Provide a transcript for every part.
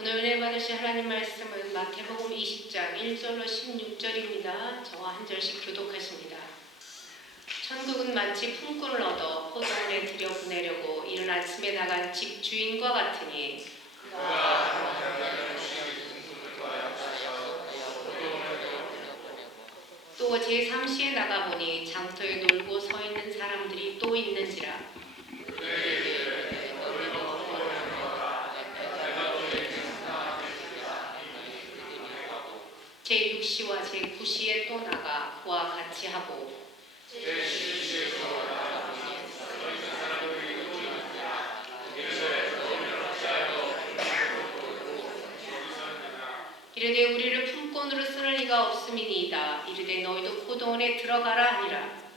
오늘 은혜 받으실 하나님 말씀은 마태복음 20장 1절로 16절입니다. 저와 한 절씩 교독하십니다. 천국은 마치 품꾼을 얻어 포도원에 들여보내려고 이른 아침에 나간 집주인과 같으니 또 제3시에 나가보니 장터에 놀고 서 있는 사람들이 또 있는지라. 제6시와 제9시에 또 나가 그와 같이 하고 이르되 우리를 품꾼으로 쓰는 이가 없음이니이다. 이르되 너희도 포도원에 들어가라 하니라.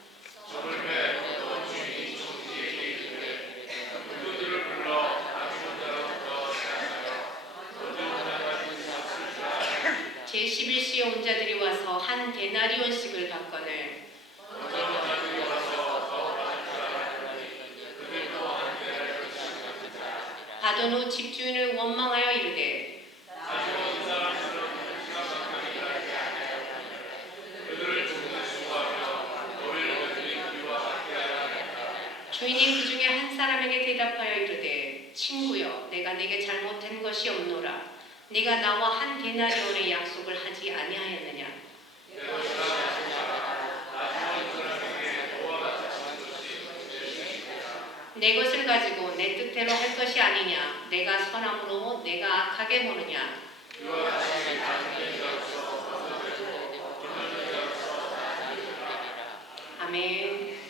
제11시에 온 자들이 와서 한 데나리온씩을 받거늘 받은 후 집주인을 원망하여 이르되 주인이 그 중에 한 사람에게 대답하여 이르되 친구여 내가 네게 잘못한 것이 없노라. 네가 나와 한 데나리온의 약속을 하지 아니하였느냐. 내 것을 가지고 내 뜻대로 할 것이 아니냐. 내가 선함으로 내가 악하게 보느냐. 아멘.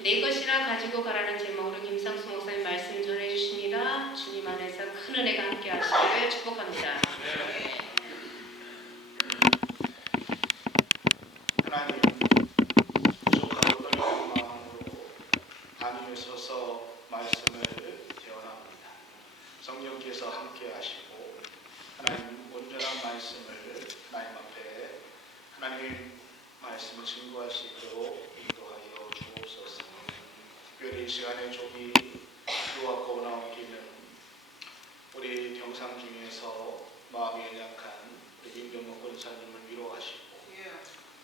내 것이라 가지고 가라는 제목으로 김상수 목사님 말씀 전해주십니다. 주님 안에서 큰 은혜가 함께 하시기를 축복합니다. 하나님 부족하고 떨리는 마음으로 담임에 서서 말씀을 대언합니다. 성령께서 함께 하시고 하나님 온전한 말씀을 하나님 앞에 하나님의 말씀을 증거할 수 있도록 인도하여 주옵소서. 특별히 이 시간에 조기 기도와 고나 옮기는 우리 병상 중에서 마음이 연약한 우리 임병목 권사님을 위로하시고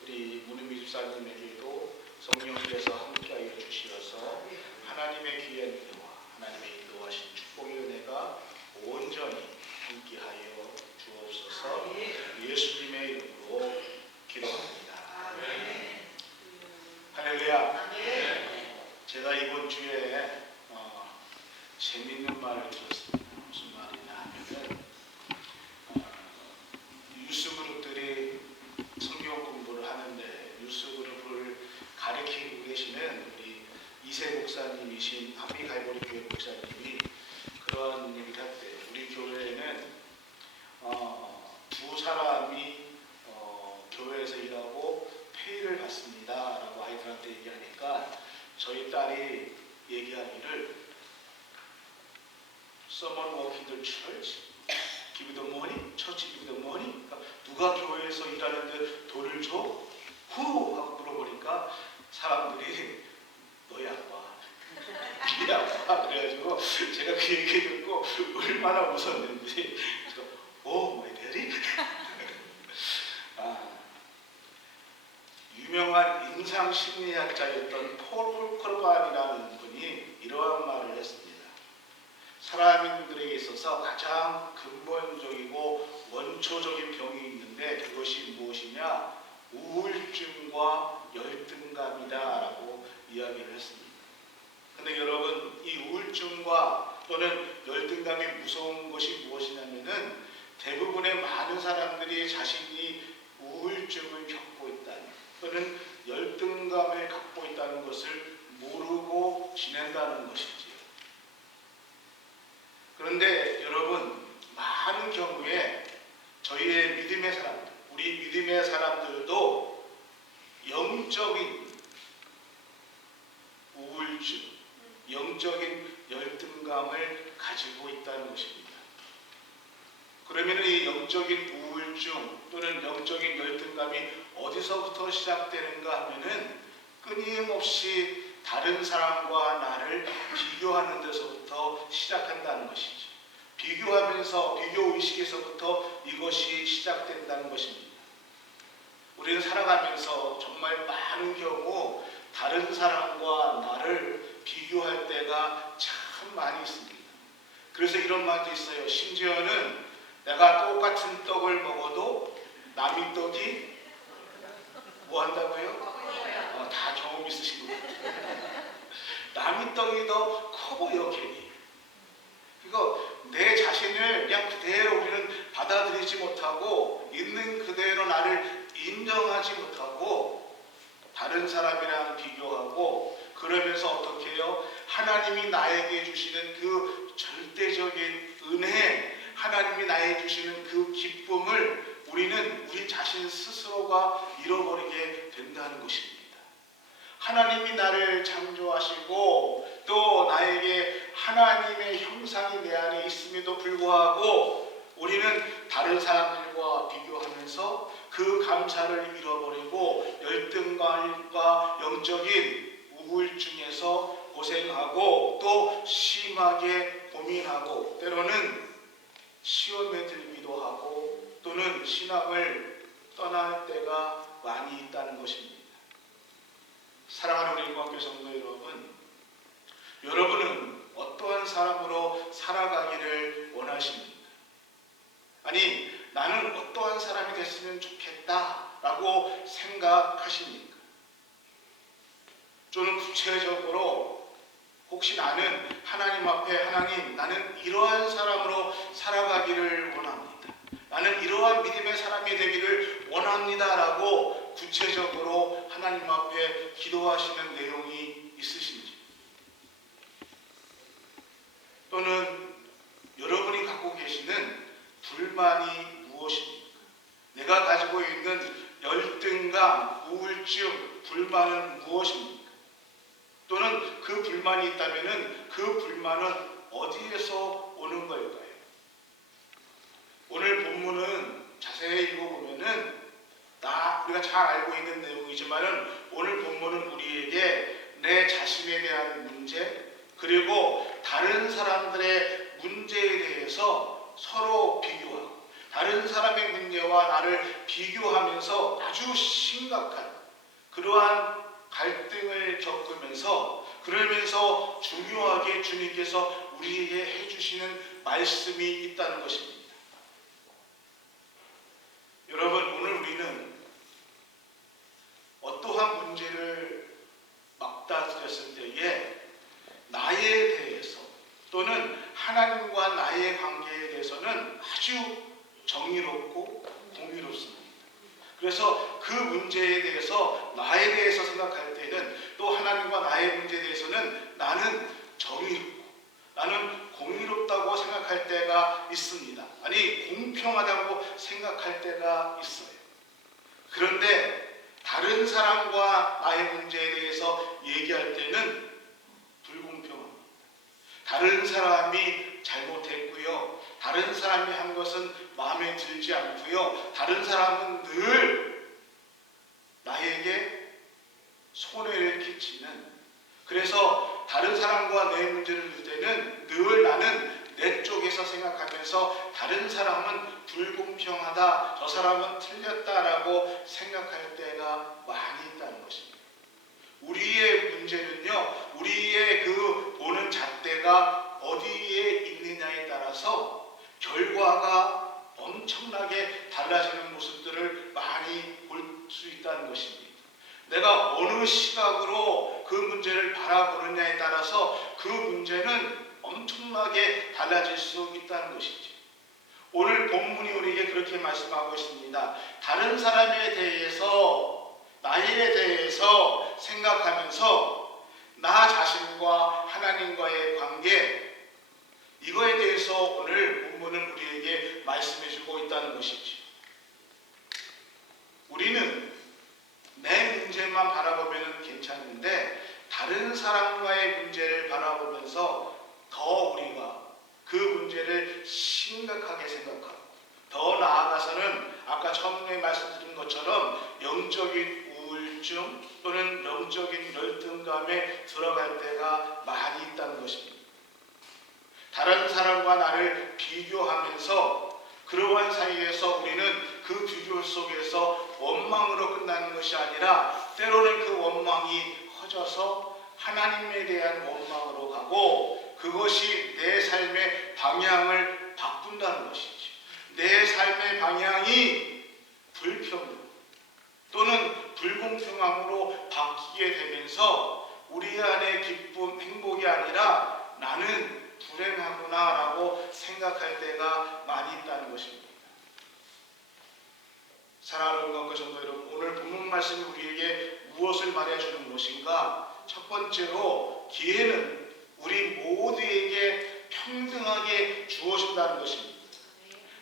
우리 문은미 집사님에게도 성령께서 함께하여 주시어서 하나님의 귀한 은혜와 하나님의 인도하신 축복의 은혜가 온전히 함께하여 주옵소서. 예수님의 이름으로 기도합니다. 할렐루야. 제가 이번 주에 재밌는 말을 들었습니다. 무슨 말이냐 하면은 뉴스 그룹들이 성경 공부를 하는데 뉴스 그룹을 가르치고 계시는 우리 이세 목사님이신 아미갈보리 교회 목사님이 그런 얘기를 했대요. 우리 교회에는 두 사람이 교회에서 일하고 페이를 받습니다 라고 아이들한테 얘기하니까 저희 딸이 얘기하기를 Someone working the church, give the money, church give the money. 그러니까 누가 교회에서 일하는데 돈을 줘? 후! 하고 물어보니까 사람들이 너희 아빠, 네 아빠. 그래가지고 제가 그 얘기 듣고 얼마나 웃었는지. 그래서 오, my daddy? 유명한 임상심리학자였던 폴 홀커반이라는 분이 이러한 말을 했습니다. 사람들에게 있어서 가장 근본적이고 원초적인 병이 있는데 그것이 무엇이냐? 우울증과 열등감이다 라고 이야기를 했습니다. 근데 여러분, 이 우울증과 또는 열등감이 무서운 것이 무엇이냐면은 대부분의 많은 사람들이 자신이 우울증을 겪고 있다는 또는 열등감을 갖고 있다는 것을 모르고 지낸다는 것이지요. 그런데 여러분, 많은 경우에 저희의 믿음의 사람들, 우리 믿음의 사람들도 영적인 우울증, 영적인 열등감을 가지고 있다는 것입니다. 그러면 이 영적인 우울증 또는 영적인 열등감이 어디서부터 시작되는가 하면은 끊임없이 다른 사람과 나를 비교하는 데서부터 시작한다는 것이죠. 비교하면서 비교 의식에서부터 이것이 시작된다는 것입니다. 우리는 살아가면서 정말 많은 경우 다른 사람과 나를 비교할 때가 참 많이 있습니다. 그래서 이런 말도 있어요. 심지어는 내가 똑같은 떡을 먹어도 남의 떡이 뭐 한다고요? 다 경험 있으신 것 같아요. 남의 떡이 더 커 보여, 괜히. 그러니까 내 자신을 그냥 그대로 우리는 받아들이지 못하고 있는 그대로 나를 인정하지 못하고 다른 사람이랑 비교하고 그러면서 어떻게 해요? 하나님이 나에게 주시는 그 절대적인 은혜, 하나님이 나에게 주시는 그 기쁨을 우리는 우리 자신 스스로가 잃어버리게 된다는 것입니다. 하나님이 나를 창조하시고 또 나에게 하나님의 형상이 내 안에 있음에도 불구하고 우리는 다른 사람들과 비교하면서 그 감사를 잃어버리고 열등감과 영적인 우울증에서 고생하고 또 심하게 고민하고 때로는 시험에 들기도 하고 또는 신앙을 떠날 때가 많이 있다는 것입니다. 사랑하는 우리 고학교 성도 여러분, 여러분은 어떠한 사람으로 살아가기를 원하십니까? 아니, 나는 어떠한 사람이 됐으면 좋겠다라고 생각하십니까? 좀 구체적으로 혹시 나는 하나님 앞에 하나님, 나는 이러한 사람으로 살아가기를 원합니다. 나는 이러한 믿음의 사람이 되기를 원합니다라고 구체적으로 하나님 앞에 기도하시는 내용이 있으신지, 또는 여러분이 갖고 계시는 불만이 무엇입니까? 내가 가지고 있는 열등감, 우울증, 불만은 무엇입니까? 또는 그 불만이 있다면 그 불만은 어디에서 오는 걸까요? 오늘 본문은 자세히 읽어보면은 우리가 잘 알고 있는 내용이지만은 오늘 본문은 우리에게 내 자신에 대한 문제 그리고 다른 사람들의 문제에 대해서 서로 비교하고 다른 사람의 문제와 나를 비교하면서 아주 심각한 그러한 갈등을 겪으면서 그러면서 중요하게 주님께서 우리에게 해주시는 말씀이 있다는 것입니다. 여러분, 오늘 우리는 어떠한 문제를 맞닥뜨렸을 때에 나에 대해서 또는 하나님과 나의 관계에 대해서는 아주 정의롭고 공의롭습니다. 그래서 그 문제에 대해서 나에 대해서 생각할 때는 또 하나님과 나의 문제에 대해서는 나는 정의롭고 나는 공의롭다고 생각할 때가 있습니다. 아니 공평하다고 생각할 때가 있어요. 그런데 다른 사람과 나의 문제에 대해서 얘기할 때는 불공평합니다. 다른 사람이 잘못했고요. 다른 사람이 한 것은 마음에 들지 않고요. 다른 사람은 늘 나에게 손해를 끼치는, 그래서 다른 사람과 내 문제를 둘 때는 늘 나는 내 쪽에서 생각하면서 다른 사람은 불공평하다, 저 사람은 틀렸다라고 생각할 때가 많이 있다는 것입니다. 우리의 문제는요, 우리의 그 보는 잣대가 어디에 있느냐에 따라서 결과가 엄청나게 달라지는 모습들을 많이 볼 수 있다는 것입니다. 내가 어느 시각으로 그 문제를 바라보느냐에 따라서 그 문제는 엄청나게 달라질 수 있다는 것이죠. 오늘 본문이 우리에게 그렇게 말씀하고 있습니다. 다른 사람에 대해서, 나에 대해서 생각하면서 나 자신과 하나님과의 관계, 이거에 대해서 오늘 본문은 우리에게 말씀해주고 있다는 것이죠. 우리는 내 문제만 바라보면 괜찮은데 다른 사람과의 문제를 바라보면서 더 우리가 그 문제를 심각하게 생각하고 더 나아가서는 아까 처음에 말씀드린 것처럼 영적인 우울증 또는 영적인 열등감에 들어갈 때가 많이 있다는 것입니다. 다른 사람과 나를 비교하면서 그러한 사이에서 우리는 그 비교 속에서 원망으로 끝나는 것이 아니라 때로는 그 원망이 커져서 하나님에 대한 원망으로 가고 그것이 내 삶의 방향을 바꾼다는 것이죠. 내 삶의 방향이 불평 또는 불공평함으로 바뀌게 되면서 우리 안에 기쁨, 행복이 아니라 나는 불행하구나 라고 생각할 때가 많이 있다는 것입니다. 사랑하는 건가 정도 여러분, 오늘 본문 말씀이 우리에게 무엇을 말해주는 것인가? 첫 번째로 기회는 우리 모두에게 평등하게 주어진다는 것입니다.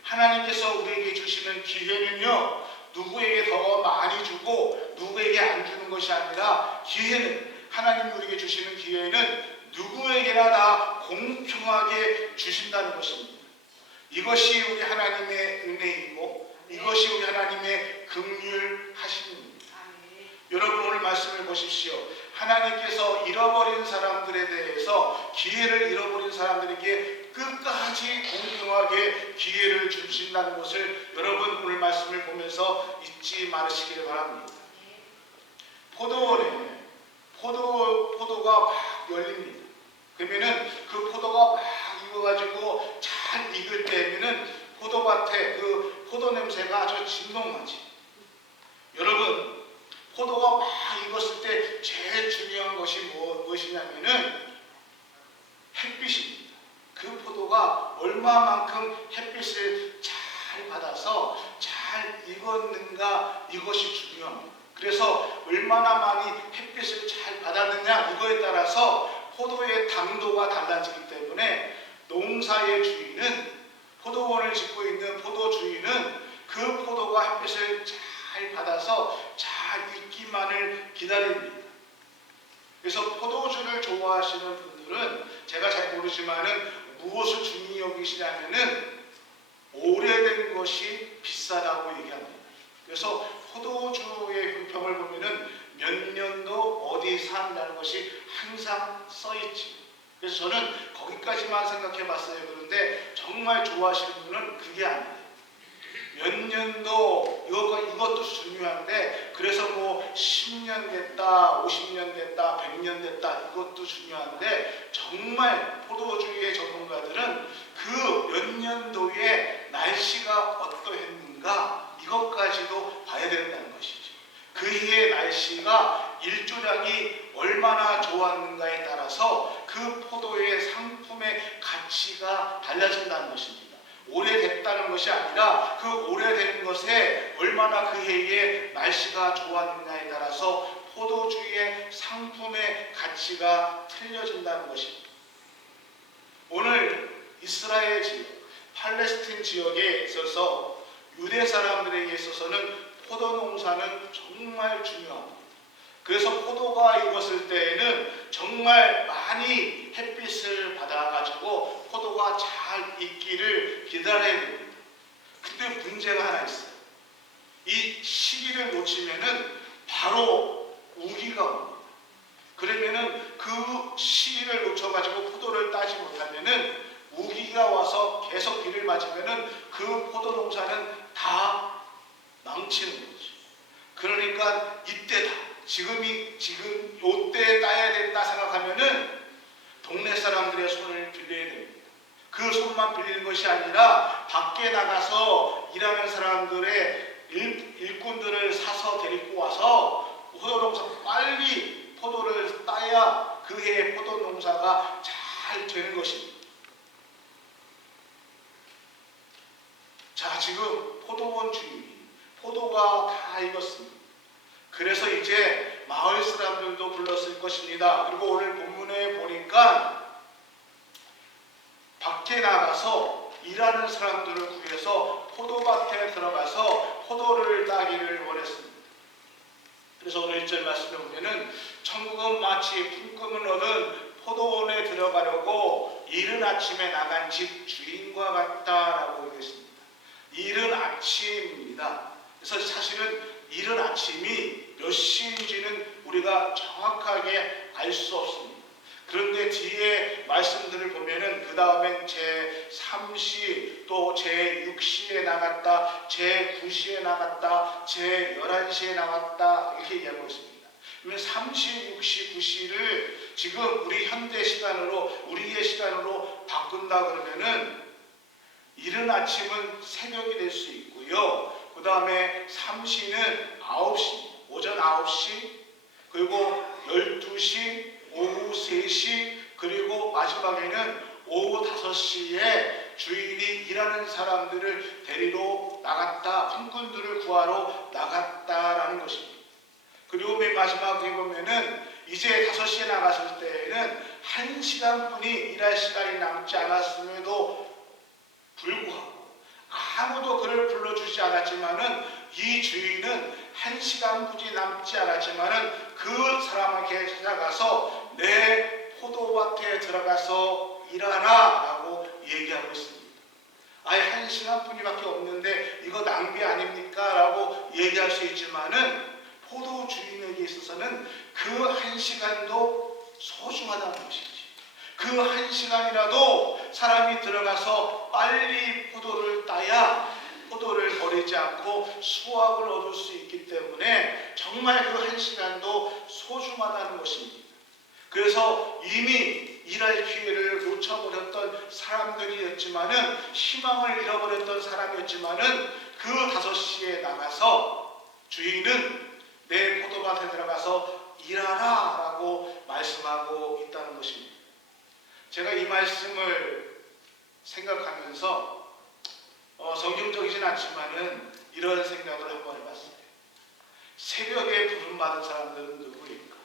하나님께서 우리에게 주시는 기회는요, 누구에게 더 많이 주고 누구에게 안 주는 것이 아니라 기회는, 하나님이 우리에게 주시는 기회는 누구에게나 다 공평하게 주신다는 것입니다. 이것이 우리 하나님의 은혜이고 이것이 우리 하나님의 긍휼하심입니다. 여러분 오늘 말씀을 보십시오. 하나님께서 잃어버린 사람들에 대해서, 기회를 잃어버린 사람들에게 끝까지 공평하게 기회를 주신다는 것을 여러분 오늘 말씀을 보면서 잊지 말으시길 바랍니다. 포도원에 포도가 막 열립니다. 그러면은 그 포도가 막 익어가지고 잘 익을 때면은 포도밭에 그 포도 냄새가 아주 진동하지. 여러분, 포도가 막 익었을 때 제일 중요한 것이 무엇이냐면은 햇빛입니다. 그 포도가 얼마만큼 햇빛을 잘 받아서 잘 익었는가, 이것이 중요합니다. 그래서 얼마나 많이 햇빛을 잘 받았느냐, 이거에 따라서 포도의 당도가 달라지기 때문에 농사의 주인은, 포도원을 짓고 있는 포도 주인은 그 포도가 햇빛을 잘 받아서 잘 익기만을 기다립니다. 그래서 포도주를 좋아하시는 분들은 제가 잘 모르지만은 무엇을 중요히 여기시냐면은 오래된 것이 비싸다고 얘기합니다. 그래서 포도주의 품평을 보면은 몇 년도 어디 산다는 것이 항상 써있지. 그래서 저는 거기까지만 생각해 봤어요. 그런데 정말 좋아하시는 분은 그게 아니에요. 몇 년도, 이것도 중요한데, 그래서 뭐 10년 됐다, 50년 됐다, 100년 됐다, 이것도 중요한데, 정말 포도주의 전문가들은 그 몇 년도에 날씨가 어떠했는가, 이것까지도 봐야 된다는 것이죠. 그 해의 날씨가 일조량이 얼마나 좋았는가에 따라서 그 포도의 상품의 가치가 달라진다는 것입니다. 오래됐다는 것이 아니라 그 오래된 것에 얼마나 그 해에 날씨가 좋았느냐에 따라서 포도주의 상품의 가치가 틀려진다는 것입니다. 오늘 이스라엘 지역, 팔레스틴 지역에 있어서 유대 사람들에게 있어서는 포도 농사는 정말 중요합니다. 그래서 포도가 익었을 때에는 정말 많이 햇빛을 받아가지고 포도가 잘 익기를 기다려야 됩니다. 근데 문제가 하나 있어요. 이 시기를 놓치면은 바로 우기가 옵니다. 그러면은 그 시기를 놓쳐가지고 포도를 따지 못하면은 우기가 와서 계속 비를 맞으면은 그 포도 농사는 다 망치는 거죠. 그러니까 이때다. 지금 요때 따야 된다 생각하면은 동네 사람들의 손을 빌려야 됩니다. 그 손만 빌리는 것이 아니라 밖에 나가서 일하는 사람들의 일꾼들을 사서 데리고 와서 포도 농사 빨리 포도를 따야 그 해의 포도 농사가 잘 되는 것입니다. 자, 지금 포도원 주인이 포도가 다 익었습니다. 그래서 이제 마을 사람들도 불렀을 것입니다. 그리고 오늘 본문에 보니까 밖에 나가서 일하는 사람들을 구해서 포도밭에 들어가서 포도를 따기를 원했습니다. 그래서 오늘 1절 말씀에 보면은 천국은 마치 품금을 얻은 포도원에 들어가려고 이른 아침에 나간 집 주인과 같다라고 얘기했습니다. 이른 아침입니다. 그래서 사실은 이른 아침이 몇 시인지는 우리가 정확하게 알 수 없습니다. 그런데 뒤에 말씀들을 보면은 그 다음엔 제3시 또 제6시에 나갔다, 제9시에 나갔다, 제11시에 나갔다 이렇게 얘기하고 있습니다. 그러면 3시, 6시, 9시를 지금 우리 현대 시간으로 우리의 시간으로 바꾼다 그러면은 이른 아침은 새벽이 될 수 있고요. 그 다음에 3시는 9시, 오전 9시, 그리고 12시, 오후 3시, 그리고 마지막에는 오후 5시에 주인이 일하는 사람들을 데리러 나갔다, 품꾼들을 구하러 나갔다라는 것입니다. 그리고 맨 마지막에 보면은 이제 5시에 나갔을 때에는 1시간뿐이 일할 시간이 남지 않았음에도 불구하고 아무도 그를 불러주지 않았지만은 이 주인은 1시간뿐이 남지 않았지만은 그 사람에게 찾아가서 내 포도밭에 들어가서 일하라 라고 얘기하고 있습니다. 아예 1시간뿐이밖에 없는데 이거 낭비 아닙니까? 라고 얘기할 수 있지만은 포도 주인에게 있어서는 그 1시간도 소중하다는 것이지. 그 1시간이라도 사람이 들어가서 빨리 포도를 따야 포도를 버리지 않고 수확을 얻을 수 있기 때문에 정말 그 1시간도 소중하다는 것입니다. 그래서 이미 일할 기회를 놓쳐버렸던 사람들이었지만은 희망을 잃어버렸던 사람이었지만은 그 5시에 나가서 주인은 내 포도밭에 들어가서 일하라 라고 말씀하고 있다는 것입니다. 제가 이 말씀을 생각하면서 성경적이진 않지만은 이런 생각을 한번 해봤어요. 새벽에 부름받은 사람들은 누구일까?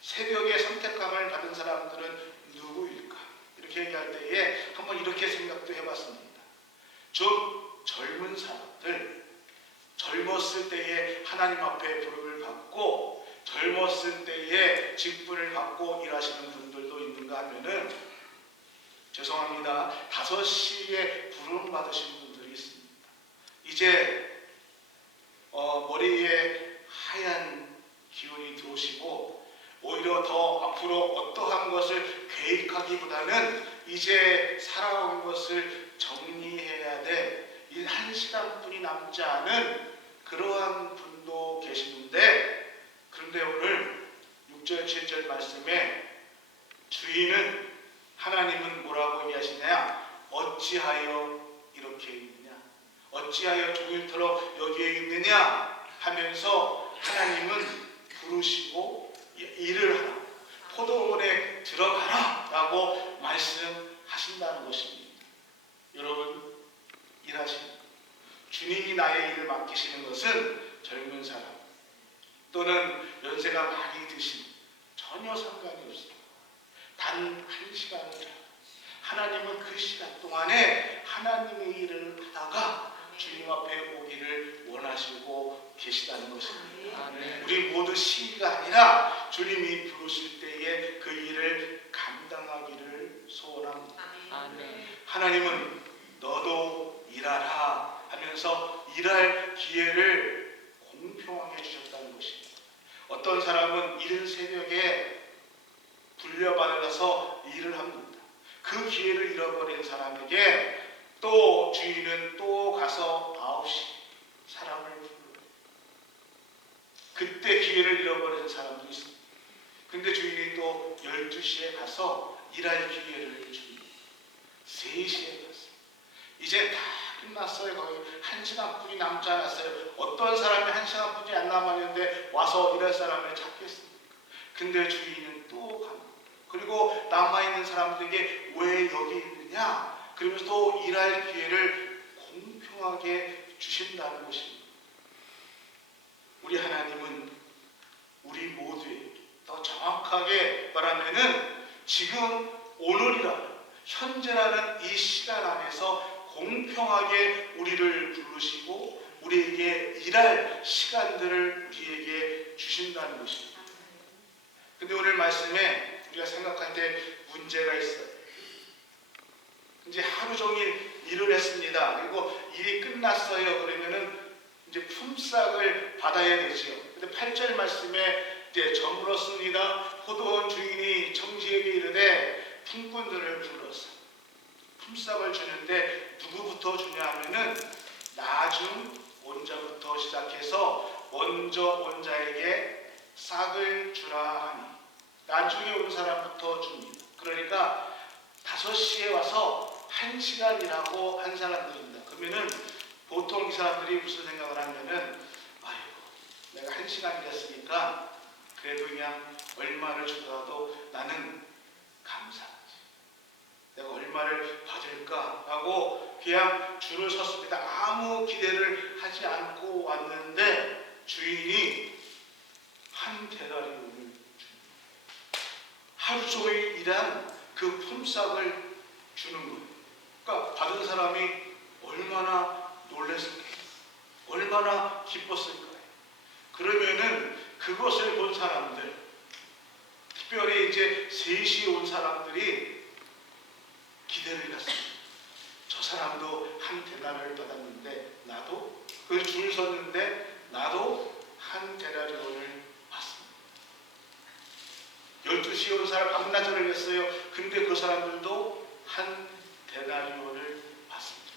새벽에 선택감을 받은 사람들은 누구일까? 이렇게 얘기할 때에 한번 이렇게 생각도 해봤습니다. 좀 젊은 사람들, 젊었을 때에 하나님 앞에 부름을 받고 젊었을 때에 직분을 받고 일하시는 분들도 있는가 하면은 죄송합니다. 5시에 부름 받으신 분들이 있습니다. 이제 머리에 하얀 기운이 들어오시고 오히려 더 앞으로 어떠한 것을 계획하기보다는 이제 살아온 것을 정리해야 될 이 1시간뿐이 남지 않은 그러한 분도 계시는데, 그런데 오늘 6절 7절 말씀에 주인은 하나님은 뭐라고 얘기하시냐? 어찌하여 이렇게 있느냐? 어찌하여 종일토록 여기에 있느냐? 하면서 하나님은 부르시고 일을 하라, 포도원에 들어가라 라고 말씀하신다는 것입니다. 여러분, 일하십니까? 주님이 나의 일을 맡기시는 것은 젊은 사람 또는 연세가 많이 드신 전혀 상관이 없습니다. 단 1시간을 하나님은 그 시간 동안에 하나님의 일을 하다가 주님 앞에 오기를 원하시고 계시다는 것입니다. 우리 모두 시기가 아니라 주님이 부르실 때에 그 일을 감당하기를 소원합니다. 하나님은 너도 일하라 하면서 일할 기회를 공평하게 주셨다는 것입니다. 어떤 사람은 이른 새벽에 불려받아서 일을 합니다. 그 기회를 잃어버린 사람에게 또 주인은 또 가서 9시 사람을 불러요. 그때 기회를 잃어버린 사람도 있습니다. 근데 주인이 또 12시에 가서 일할 기회를 줍니다. 3시에 갔어요. 이제 다 끝났어요. 거의 1시간뿐이 남지 않았어요. 어떤 사람이 1시간뿐이 안 남았는데 와서 일할 사람을 찾겠습니까? 근데 주인은 또 갑니다. 그리고 남아있는 사람들에게 왜 여기 있느냐? 그러면서 또 일할 기회를 공평하게 주신다는 것입니다. 우리 하나님은 우리 모두에게 더 정확하게 말하면은 지금 오늘이라는 현재라는 이 시간 안에서 공평하게 우리를 부르시고 우리에게 일할 시간들을 우리에게 주신다는 것입니다. 근데 오늘 말씀에 우리가 생각할 때 문제가 있어요. 이제 하루 종일 일을 했습니다. 그리고 일이 끝났어요. 그러면은 이제 품삯을 받아야 되지요. 근데 8절 말씀에 이제 저물었습니다. 포도원 주인이 청지에게 이르되 품꾼들을 불러서 품삯을 주는데 누구부터 주냐 하면은 나중 온자부터 시작해서 먼저 온 자에게 싹을 주라 하니 나중에 온 사람부터 줍니다. 그러니까 5시에 와서 1시간 일하고 한 사람들입니다. 그러면은 보통 이 사람들이 무슨 생각을 하면은 아이고 내가 1시간 일했으니까 그래도 그냥 얼마를 주더라도 나는 감사하지. 내가 얼마를 받을까라고 그냥 줄을 섰습니다. 아무 기대를 하지 않고 왔는데 주인이 한 데나리온을 줍니다. 하루 종일 일한 그 품삯을 주는 거예요. 그러니까 받은 사람이 얼마나 놀랐을까요? 얼마나 기뻤을까요? 그러면은 그것을 본 사람들, 특별히 이제 3시에 온 사람들이 기대를 갖습니다. 저 사람도 한 데나리온을 받았는데 나도 그 줄 섰는데 나도 한 데나리온을 받습니다. 12시에 온 사람 밤낮을 했어요. 근데 그 사람들도 한 데나리온을 받습니다.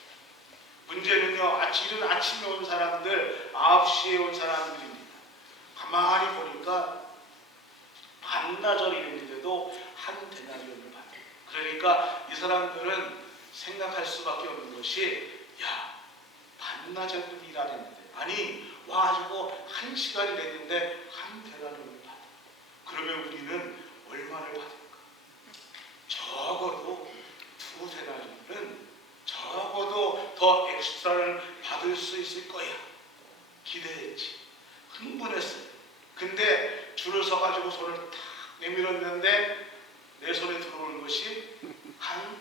문제는요, 이른 아침에 온 사람들, 9시에 온 사람들입니다. 가만히 보니까 반나절이 됐는데도 한 데나리온을 받아요. 그러니까 이 사람들은 생각할 수밖에 없는 것이 야, 반나절 동안 일하는데 아니 와가지고 1시간이 됐는데 한 데나리온을 받아. 그러면 우리는 얼마를 받을까? 적어도 2데나리온은 적어도 더 엑스트라를 받을 수 있을 거야. 기대했지. 흥분했어요. 근데 줄을 서가지고 손을 탁 내밀었는데 내 손에 들어오는 것이 한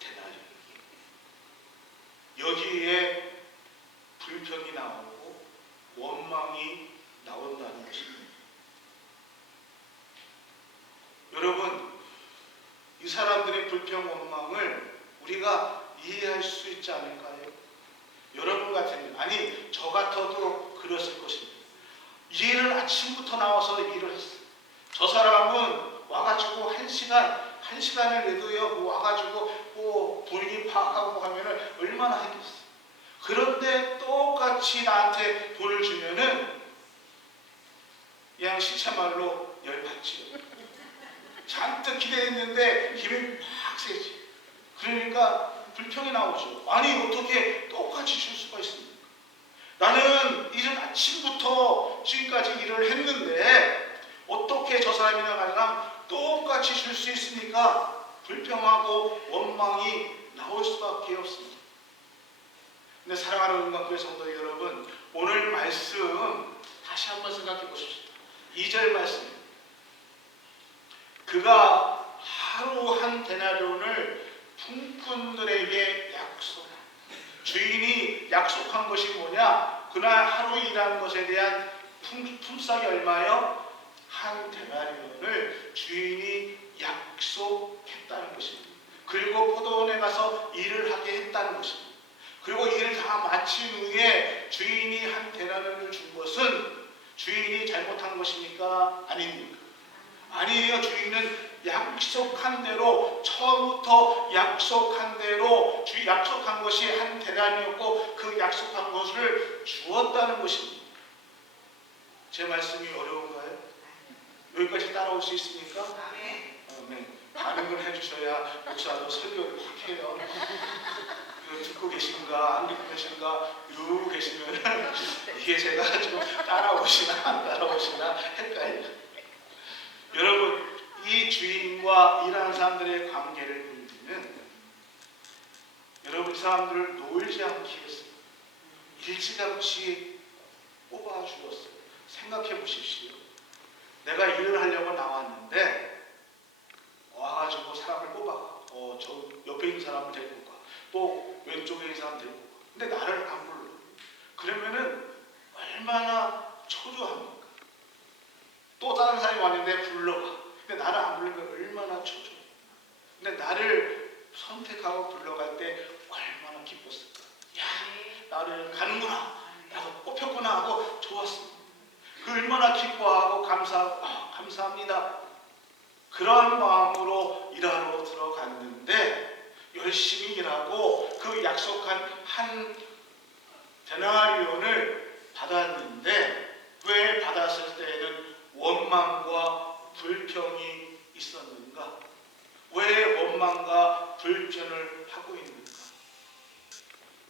데나리온. 여기에 불평이 나오고 원망이 나온다는 것입니다. 여러분, 이 사람들의 불평 원망을 우리가 이해할 수 있지 않을까요? 여러분 같으면, 아니 저 같아도 그랬을 것입니다. 일을 아침부터 나와서 일을 했어요. 저 사람은 와가지고 1시간을 내도요, 와가지고 본인이 파악하고 하면은 얼마나 했겠어요. 그런데 똑같이 나한테 돈을 주면은 그냥 시차말로 열받지요. 잔뜩 기대했는데 힘이 팍 세지. 그러니까 불평이 나오죠. 아니 어떻게 똑같이 줄 수가 있습니까? 나는 이른 아침부터 지금까지 일을 했는데 어떻게 저 사람이나 똑같이 줄 수 있습니까? 불평하고 원망이 나올 수밖에 없습니다. 근데 사랑하는 은광교회 성도 여러분, 오늘 말씀 다시 한번 생각해 보십시오. 2절 말씀. 그가 하루 한 데나리온을 품꾼들에게 약속한, 주인이 약속한 것이 뭐냐? 그날 하루 일한 것에 대한 품삯이 얼마요? 한 데나리온을 주인이 약속했다는 것입니다. 그리고 포도원에 가서 일을 하게 했다는 것입니다. 그리고 일을 다 마친 후에 주인이 한 데나리온을 준 것은 주인이 잘못한 것입니까? 아닙니까? 아니에요. 주인은 약속한 대로, 처음부터 약속한 대로 약속한 것이 한 데나리온이었고 그 약속한 것을 주었다는 것입니다. 제 말씀이 어려운가요? 여기까지 따라올 수 있습니까? 네. 반응을 해주셔야 목사도 설교를 확 해요. 듣고 계신가 안 듣고 계신가 이러고 계시면 이게 제가 좀 따라오시나 안 따라오시나 헷갈려요. 여러분, 이 주인과 일하는 사람들의 관계를 보면 여러분, 이 사람들을 놀지 않기 위해서 일찌감치 뽑아주었어요. 생각해 보십시오. 내가 일을 하려고 나왔는데 와가지고 사람을 뽑아가. 저 옆에 있는 사람을 데리고 가. 또 왼쪽에 있는 사람 데리고 가. 근데 나를 안 불러. 그러면은 얼마나 초조합니까? 또 다른 사람이 왔는데 불러가. 근데 나를 안 부르면 얼마나 초조해. 근데 나를 선택하고 불러갈 때 얼마나 기뻤을까. 야, 나를 가는구나. 나도 뽑혔구나 하고 좋았습니다. 그 얼마나 기뻐하고 감사하고 감사합니다. 그런 마음으로 일하러 들어갔는데 열심히 일하고 그 약속한 한 데나리온을 받았는데 왜 받았을 때에는 원망과 불평이 있었는가? 왜 원망과 불평을 하고 있는가?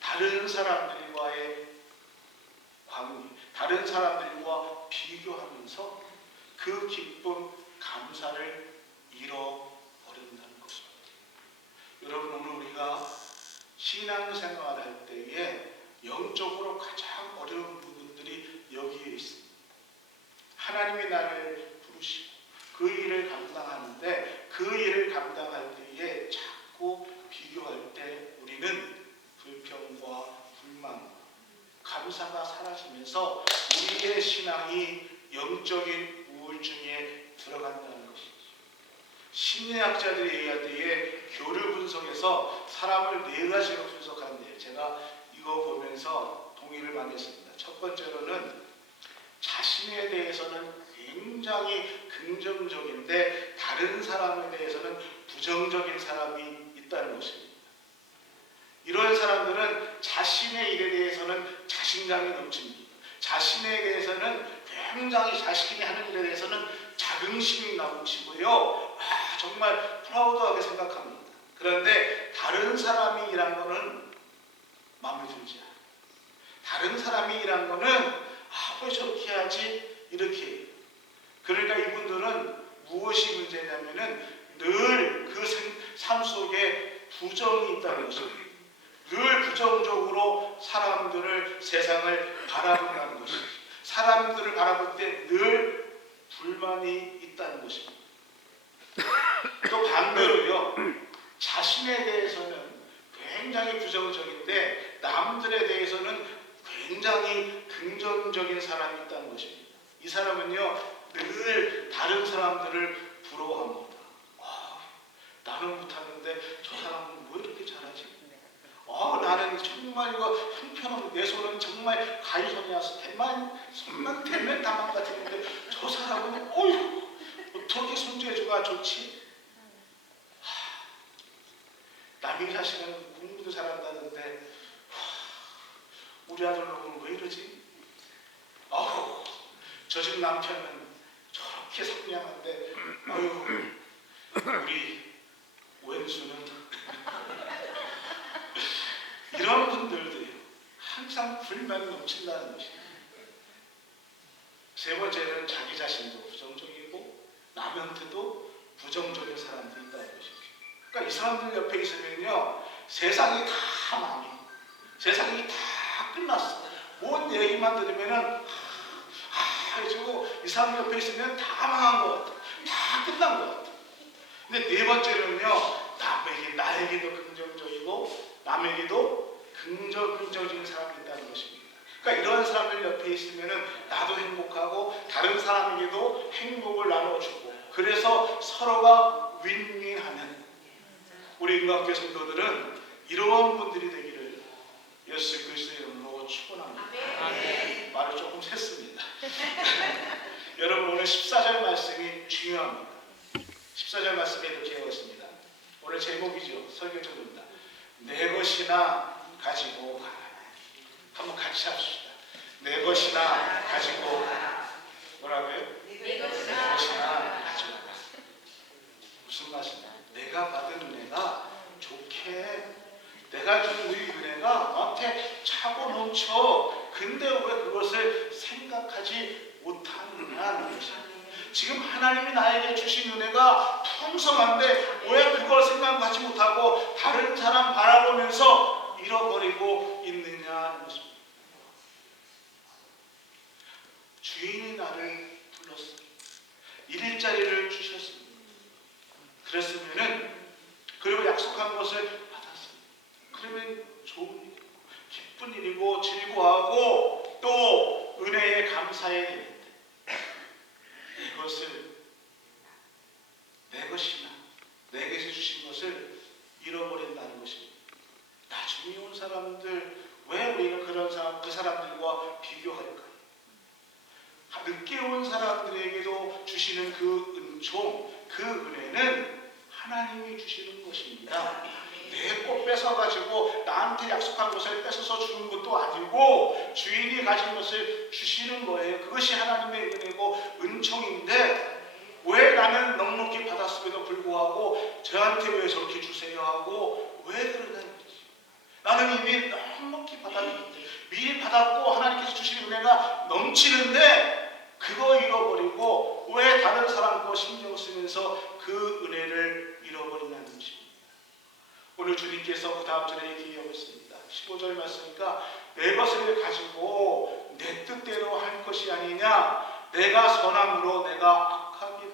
다른 사람들과의 관계, 다른 사람들과 비교하면서 그 기쁨, 감사를 잃어버린다는 것입니다. 여러분, 오늘 우리가 신앙생활 할 때에 영적으로 가장 어려운 부분들이 여기에 있습니다. 하나님이 나를 부르시고 그 일을 감당하는데 그 일을 감당할 때에 자꾸 비교할 때 우리는 불평과 불만, 감사가 사라지면서 우리의 신앙이 영적인 우울증에 들어간다는 것이죠. 심리학자들이 얘기할 때에 교류 분석에서 사람을 네 가지로 분석하는데요. 제가 이거 보면서 동의를 많이 했습니다. 첫 번째로는 자신에 대해서는 굉장히 긍정적인데 다른 사람에 대해서는 부정적인 사람이 있다는 것입니다. 이런 사람들은 자신의 일에 대해서는 자신감이 넘칩니다. 자신에 대해서는 굉장히 자신이 하는 일에 대해서는 자긍심이 넘치고요. 정말 프라우드하게 생각합니다. 그런데 다른 사람이 일한 거는 마음에 들지 않아요. 다른 사람이 일한 거는 왜 저렇게 하지? 이렇게 해요. 그러니까 이분들은 무엇이 문제냐면은 늘 그 삶 속에 부정이 있다는 것입니다. 늘 부정적으로 사람들을, 세상을 바라본다는 것입니다. 사람들을 바라볼 때 늘 불만이 있다는 것입니다. 또 반대로요, 자신에 대해서는 굉장히 부정적인데 남들에 대해서는 굉장히 긍정적인 사람이 있다는 것입니다. 이 사람은요, 늘 다른 사람들을 부러워합니다. 나는 못하는데 저 사람은 뭐 이렇게 잘하지? 나는 정말 이거 형편없는, 내 손은 정말 가위손이라서 손만 대면 다 망가지는데 저 사람은 어떻게 손재주가 좋지? 남의 자식은 공부도 잘한다는데 우리 아들 놈은 왜 이러지? 저 집 남편은 저렇게 상냥한데 우리 왼수는 이런 분들도요, 항상 불만이 넘친다는 것입니다. 세 번째는 자기 자신도 부정적이고 남한테도 부정적인 사람들이 있다는 것입니다. 그러니까 이 사람들 옆에 있으면요, 세상이 다 망해. 세상이 다 끝났어. 뭔 얘기만 들으면은 해주고 이 사람 옆에 있으면 다 망한 것 같아. 다 끝난 것 같아. 근데 네 번째는요, 나에게도 긍정적이고 남에게도 긍정적인 사람이 있다는 것입니다. 그러니까 이런 사람들 옆에 있으면은 나도 행복하고 다른 사람에게도 행복을 나눠주고 그래서 서로가 윈윈하는 우리 인간교회 성도들은 이런 분들이 되기를 예수 그리스도의 이름으로 축원합니다. 말을 조금 샜습니다. 여러분, 오늘 14절 말씀이 중요합니다. 14절 말씀에 이렇게 되었습니다. 오늘 제목이죠. 설교적입니다. 내 것이나 가지고 가라. 한번 같이 합시다. 내 것이나 가지고 가라. 뭐라고요? 내 것이나 가지고 가라. 무슨 말씀이냐? 내가 받은 은혜가 좋게, 내가 준 우리 은혜가 나한테 차고 넘쳐. 근데 왜 그것을 생각하지 못하느냐는 것입니다. 지금 하나님이 나에게 주신 은혜가 풍성한데 왜 그걸 생각하지 못하고 다른 사람 바라보면서 잃어버리고 있느냐는 것입니다. 주인이 나를 불렀습니다. 일자리를 주셨습니다. 그랬으면은, 그리고 약속한 것을 받았습니다. 그러면 좋은 일이고 기쁜 일이고 즐거워하고 또 은혜에 감사해야 되는데 이것을 내 것이나 내게서 주신 것을 잃어버린다는 것입니다. 나중에 온 사람들, 왜 우리가 그 사람들과 비교할까요? 늦게 온 사람들에게도 주시는 그 은총, 그 은혜는 하나님이 주시는 것입니다. 내 것 뺏어가지고 나한테 약속한 것을 뺏어서 주는 것도 아니고 주인이 가진 것을 주시는 거예요. 그것이 하나님의 은혜고 은총인데 왜 나는 넉넉히 받았음에도 불구하고 저한테 왜 저렇게 주세요 하고 왜 그러냐는 거지. 나는 이미 넉넉히 받았는데 미리 받았고 하나님께서 주신 은혜가 넘치는데 그거 잃어버리고 왜 다른 사람 거 신경 쓰면서 그 은혜를 잃어버리냐는지. 오늘 주님께서 그 다음 절에 얘기하고 있습니다. 15절 말씀이니까 내 것을 가지고 내 뜻대로 할 것이 아니냐, 내가 선함으로 내가 악하게.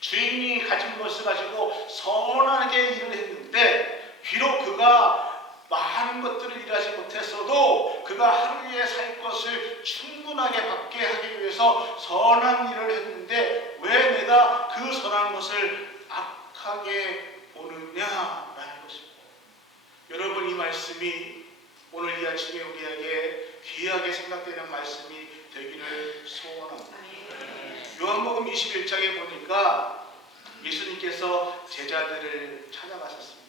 주인이 가진 것을 가지고 선하게 일을 했는데 비록 그가 많은 것들을 일하지 못했어도 그가 하루에 살 것을 충분하게 받게 하기 위해서 선한 일을 했는데 왜 내가 그 선한 것을 악하게 보느냐라는 것입니다. 여러분, 이 말씀이 오늘 이 아침에 우리에게 귀하게 생각되는 말씀이 되기를 소원합니다. 요한복음 21장에 보니까 예수님께서 제자들을 찾아가셨습니다.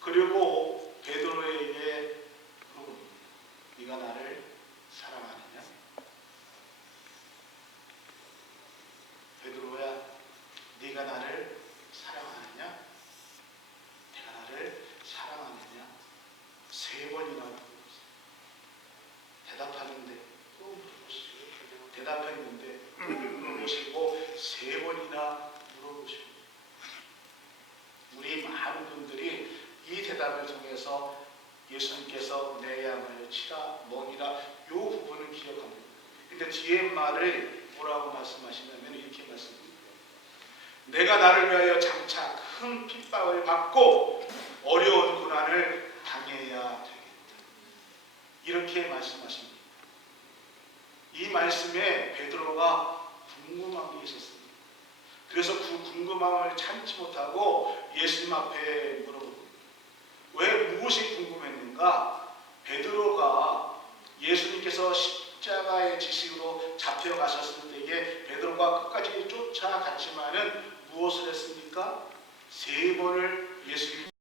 그리고 베드로에게 물어봅니다. 네가 나를 사랑하느냐? 베드로야, 네가 나를 사랑하느냐? 내가 나를 사랑하느냐? 3번이나 물어보세요. 대답하는데 또 물어보시고, 대답했는데 또 물어보시고, 3번이나 물어보시고. 우리 많은 분들이 이 대답을 통해서 예수님께서 내 양을 치라 먹이라 요 부분을 기억합니다. 근데 뒤에 말을 뭐라고 말씀하시냐면 이렇게 말씀합니다. 내가 나를 위하여 장차 큰 핍박을 받고 어려운 고난을 당해야 되겠다. 이렇게 말씀하십니다. 이 말씀에 베드로가 궁금한 게 있었습니다. 그래서 그 궁금함을 참지 못하고 예수님 앞에 물어봅니다. 왜 무엇이 궁금했는가? 베드로가 예수님께서 십자가의 지식으로 잡혀가셨을 때에 베드로가 끝까지 쫓아갔지만은 무엇을 했습니까? 3번을 예수님